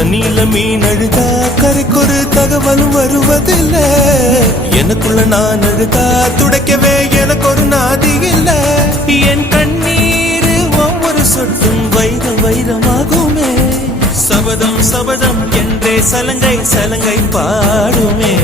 தண்ணியில மீன் அழுதா கரைக்கொரு தகவலும் வருவதில்லை. எனக்குள்ள நான் அழுதா துடைக்கவே எனக்கு ஒரு நாதி இல்லை. என் கண்ணீர் ஒவ்வொரு சொட்டும் வைரம் வைரமாகுமே. சபதம் சபதம் என்றே சலங்கை சலங்கை பாடுமே.